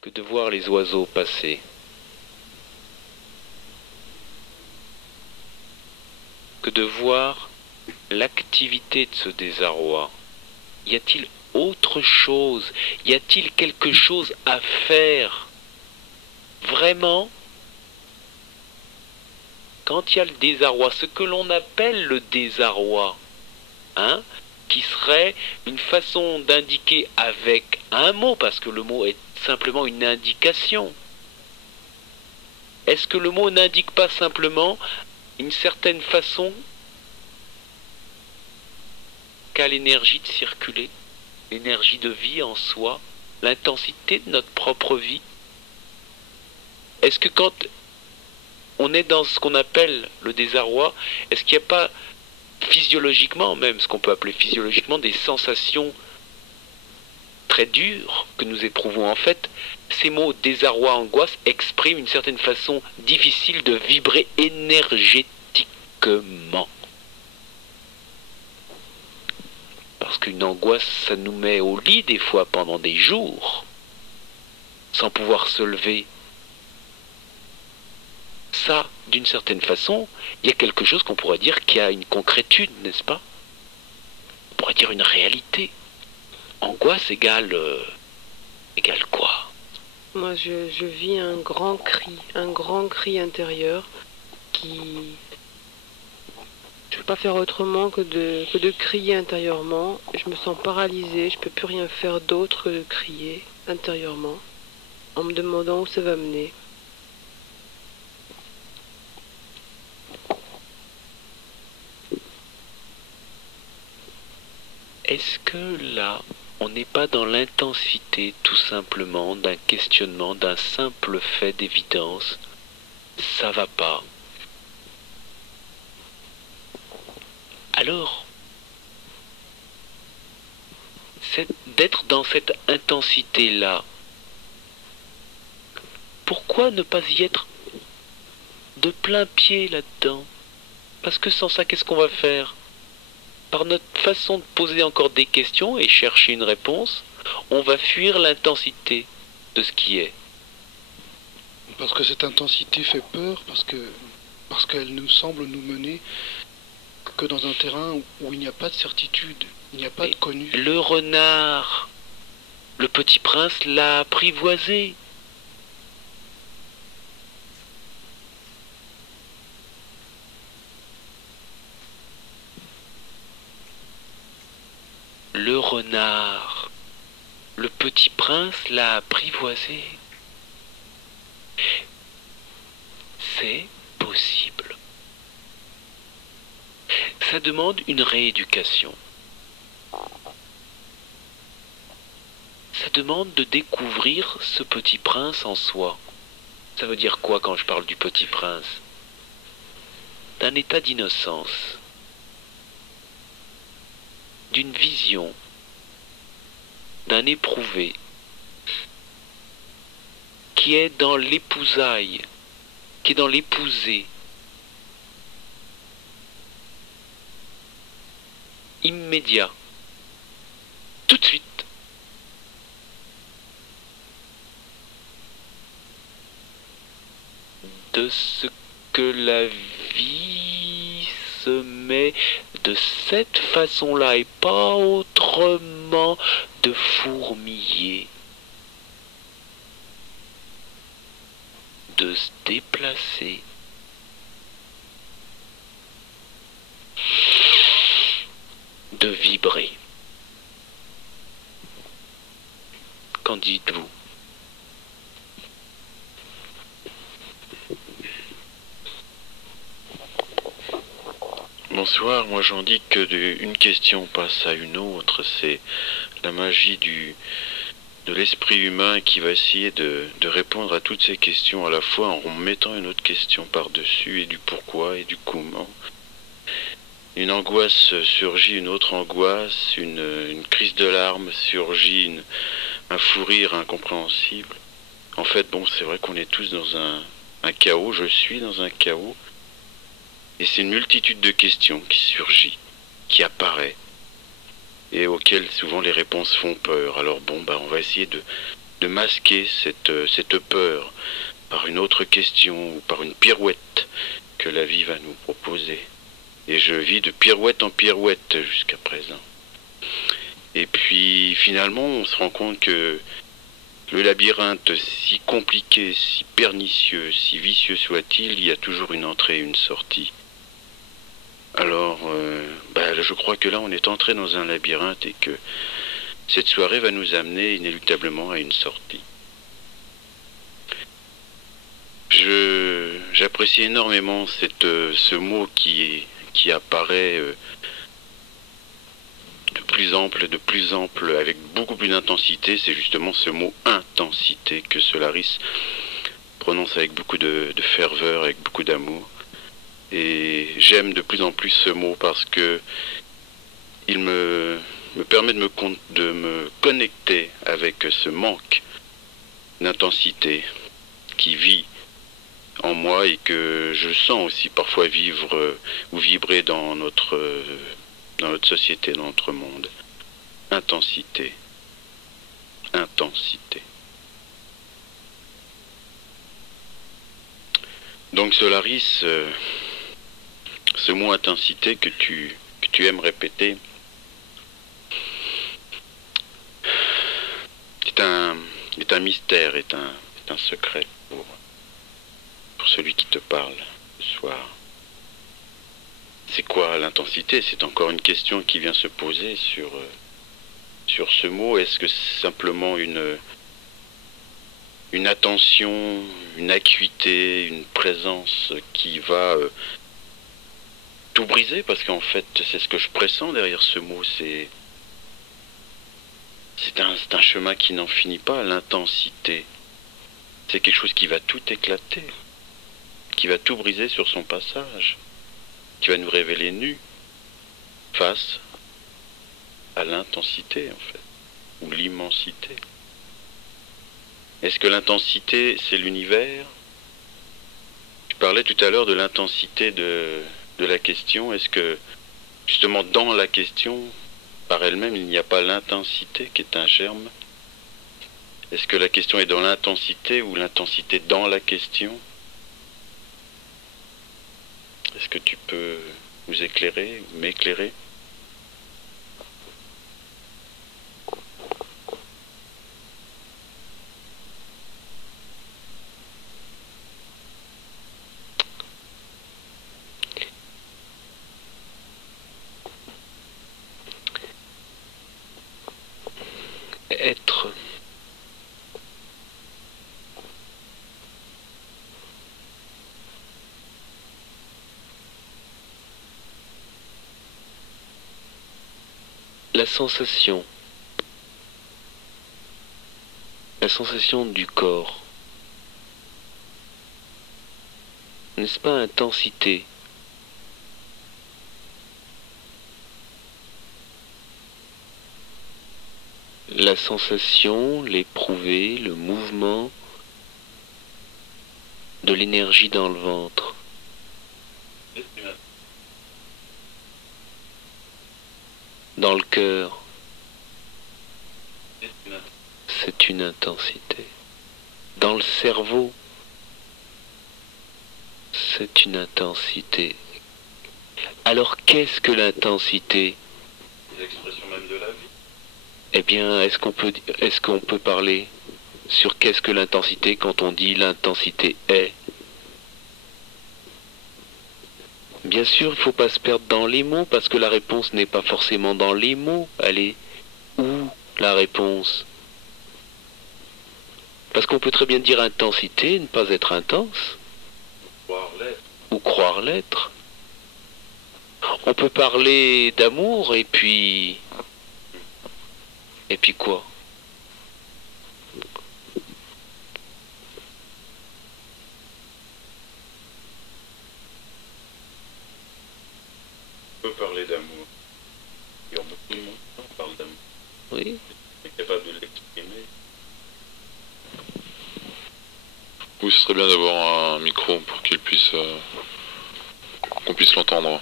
que de voir les oiseaux passer, que de voir l'activité de ce désarroi. Y a-t-il autre chose? Y a-t-il quelque chose à faire? Vraiment, quand il y a le désarroi, ce que l'on appelle le désarroi, hein, qui serait une façon d'indiquer avec un mot, parce que le mot est simplement une indication. Est-ce que le mot n'indique pas simplement une certaine façon qu'a l'énergie de circuler, l'énergie de vie en soi, l'intensité de notre propre vie? Est-ce que quand on est dans ce qu'on appelle le désarroi, est-ce qu'il n'y a pas physiologiquement même, ce qu'on peut appeler physiologiquement, des sensations très dures que nous éprouvons? En fait, ces mots désarroi, angoisse expriment une certaine façon difficile de vibrer énergétiquement. Parce qu'une angoisse, ça nous met au lit des fois pendant des jours, sans pouvoir se lever. Ça, d'une certaine façon, il y a quelque chose qu'on pourrait dire qui a une concrétude, n'est-ce pas? On pourrait dire une réalité. Angoisse égale quoi? Moi, je vis un grand cri intérieur qui... Je ne peux pas faire autrement que de crier intérieurement. Je me sens paralysée, je ne peux plus rien faire d'autre que de crier intérieurement, en me demandant où ça va mener. Est-ce que là, on n'est pas dans l'intensité tout simplement d'un questionnement, d'un simple fait d'évidence? Ça va pas. Alors, d'être dans cette intensité-là, pourquoi ne pas y être de plein pied là-dedans? Parce que sans ça, qu'est-ce qu'on va faire? Par notre façon de poser encore des questions et chercher une réponse, on va fuir l'intensité de ce qui est. Parce que cette intensité fait peur, parce qu'elle nous semble nous mener que dans un terrain où il n'y a pas de certitude, il n'y a pas de connu. Le renard, le petit prince l'a apprivoisé. Le renard, le petit prince l'a apprivoisé. C'est possible. Ça demande une rééducation. Ça demande de découvrir ce petit prince en soi. Ça veut dire quoi quand je parle du petit prince? D'un état d'innocence, d'une vision, d'un éprouvé, qui est dans l'épousaille, qui est dans l'épousé, immédiat, tout de suite. De ce que la vie se met de cette façon-là et pas autrement, de fourmiller, de se déplacer, de vibrer. Qu'en dites-vous? Bonsoir, moi j'en dis que une question passe à une autre, c'est la magie de l'esprit humain qui va essayer de répondre à toutes ces questions à la fois en mettant une autre question par-dessus et du pourquoi et du comment. Une angoisse surgit, une autre angoisse, une crise de larmes surgit, un fou rire incompréhensible. En fait, bon, c'est vrai qu'on est tous dans un chaos, je suis dans un chaos. Et c'est une multitude de questions qui surgit, qui apparaît, et auxquelles souvent les réponses font peur. Alors bon, on va essayer de masquer cette peur par une autre question ou par une pirouette que la vie va nous proposer. Et je vis de pirouette en pirouette jusqu'à présent. Et puis finalement, on se rend compte que le labyrinthe, si compliqué, si pernicieux, si vicieux soit-il, il y a toujours une entrée et une sortie. Alors, je crois que là, on est entré dans un labyrinthe et que cette soirée va nous amener inéluctablement à une sortie. J'apprécie énormément ce mot qui apparaît de plus ample, avec beaucoup plus d'intensité. C'est justement ce mot intensité que Solaris prononce avec beaucoup de ferveur, avec beaucoup d'amour. Et j'aime de plus en plus ce mot parce que il me permet de me connecter avec ce manque d'intensité qui vit en moi et que je sens aussi parfois vivre ou vibrer dans notre société, dans notre monde. Intensité. Intensité. Donc Solaris, ce mot intensité que tu aimes répéter, est un mystère, est un secret pour celui qui te parle ce soir. C'est quoi l'intensité? C'est encore une question qui vient se poser sur ce mot. Est-ce que c'est simplement une attention, une acuité, une présence qui va tout briser? Parce qu'en fait, c'est ce que je pressens derrière ce mot. C'est un chemin qui n'en finit pas, l'intensité. C'est quelque chose qui va tout éclater, qui va tout briser sur son passage, qui va nous révéler nus face à l'intensité, en fait, ou l'immensité. Est-ce que l'intensité, c'est l'univers? Tu parlais tout à l'heure de l'intensité de la question. Est-ce que, justement, dans la question, par elle-même, il n'y a pas l'intensité qui est un germe? Est-ce que la question est dans l'intensité ou l'intensité dans la question? Est-ce que tu peux nous éclairer, m'éclairer? Être. La sensation du corps, n'est-ce pas intensité? La sensation, l'éprouver, le mouvement de l'énergie dans le ventre. Dans le cœur, c'est une intensité. Dans le cerveau, c'est une intensité. Alors qu'est-ce que l'intensité? L'expression même de la vie. Eh bien, est-ce qu'on peut parler sur qu'est-ce que l'intensité quand on dit l'intensité est? Bien sûr, il ne faut pas se perdre dans les mots, parce que la réponse n'est pas forcément dans les mots. Elle est où, la réponse? Parce qu'on peut très bien dire intensité et ne pas être intense. Croire l'être. Ou croire l'être. On peut parler d'amour et puis... Et puis quoi? On peut parler d'amour. Il y a beaucoup de monde qui parle d'amour. Oui. Est capable de l'exprimer. Oui, ce serait bien d'avoir un micro pour qu'il puisse qu'on puisse l'entendre.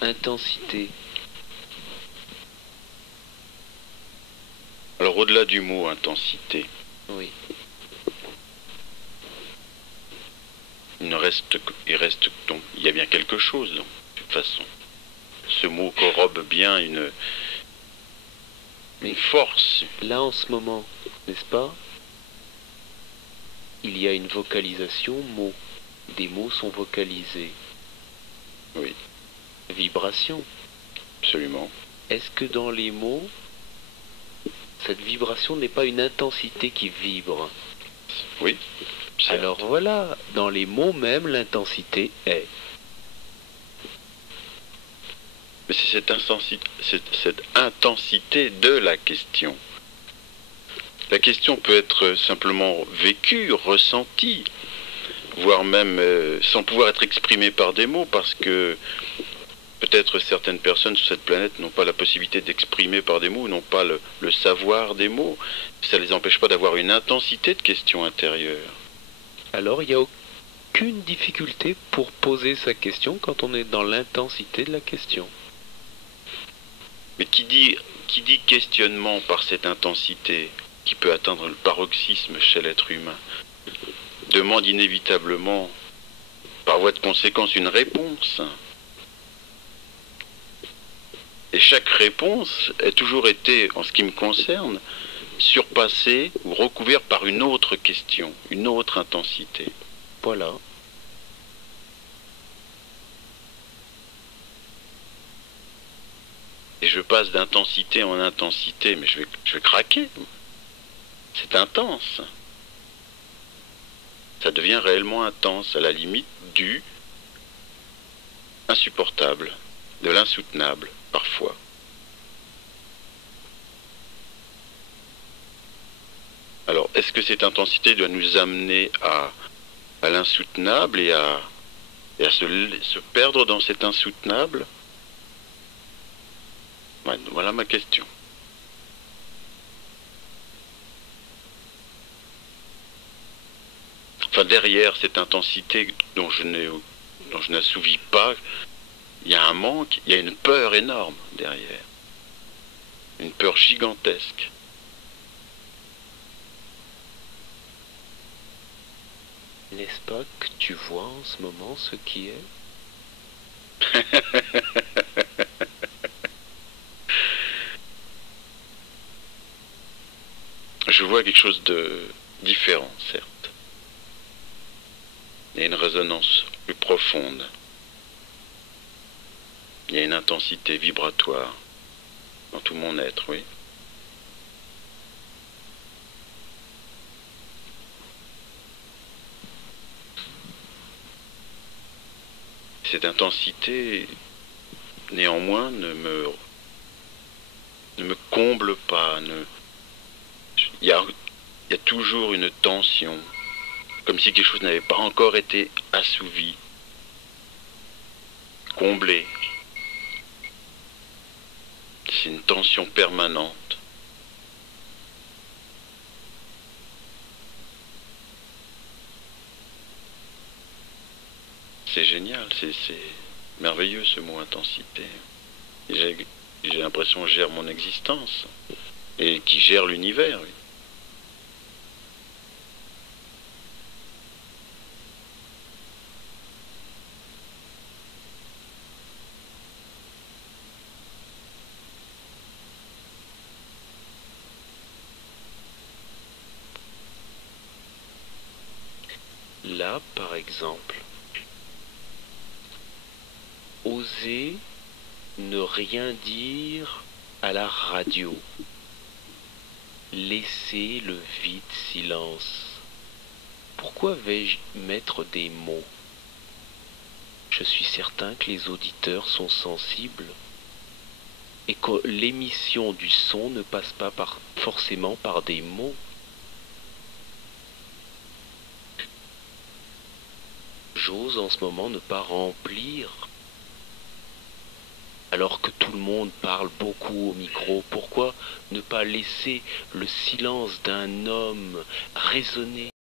Intensité. Alors au-delà du mot intensité, Oui. il reste donc, il y a bien quelque chose, donc, de toute façon. Ce mot corrobe bien une force. Là, en ce moment, n'est-ce pas? Il y a une vocalisation mot. Des mots sont vocalisés. Oui, Vibration. absolument. Est-ce que dans les mots, cette vibration n'est pas une intensité qui vibre? Oui. Certes. Alors voilà, dans les mots même, l'intensité est. Mais c'est cette intensité de la question. La question peut être simplement vécue, ressentie, voire même sans pouvoir être exprimée par des mots, parce que peut-être certaines personnes sur cette planète n'ont pas la possibilité d'exprimer par des mots, n'ont pas le savoir des mots. Ça ne les empêche pas d'avoir une intensité de question intérieure. Alors il n'y a aucune difficulté pour poser sa question quand on est dans l'intensité de la question. Mais qui dit questionnement par cette intensité, qui peut atteindre le paroxysme chez l'être humain, demande inévitablement, par voie de conséquence, une réponse. Et chaque réponse a toujours été, en ce qui me concerne, surpassée ou recouverte par une autre question, une autre intensité. Voilà. Et je passe d'intensité en intensité, mais je vais craquer. C'est intense. Ça devient réellement intense, à la limite du insupportable, de l'insoutenable, parfois. Alors, est-ce que cette intensité doit nous amener à l'insoutenable et à se perdre dans cet insoutenable? Ouais, voilà ma question. Enfin, derrière cette intensité dont je n'assouvis pas, il y a un manque, il y a une peur énorme derrière. Une peur gigantesque. N'est-ce pas que tu vois en ce moment ce qui est? Je vois quelque chose de différent, certes. Il y a une résonance plus profonde. Il y a une intensité vibratoire dans tout mon être, oui. Cette intensité, néanmoins, ne me comble pas. Il y a toujours une tension, comme si quelque chose n'avait pas encore été assouvi, comblé. C'est une tension permanente. C'est génial, c'est merveilleux ce mot intensité. J'ai l'impression que je gère mon existence et qui gère l'univers, oui. Là, par exemple, oser ne rien dire à la radio. Laisser le vide silence. Pourquoi vais-je mettre des mots? Je suis certain que les auditeurs sont sensibles et que l'émission du son ne passe pas forcément par des mots. J'ose en ce moment ne pas remplir. Alors que tout le monde parle beaucoup au micro, pourquoi ne pas laisser le silence d'un homme résonner?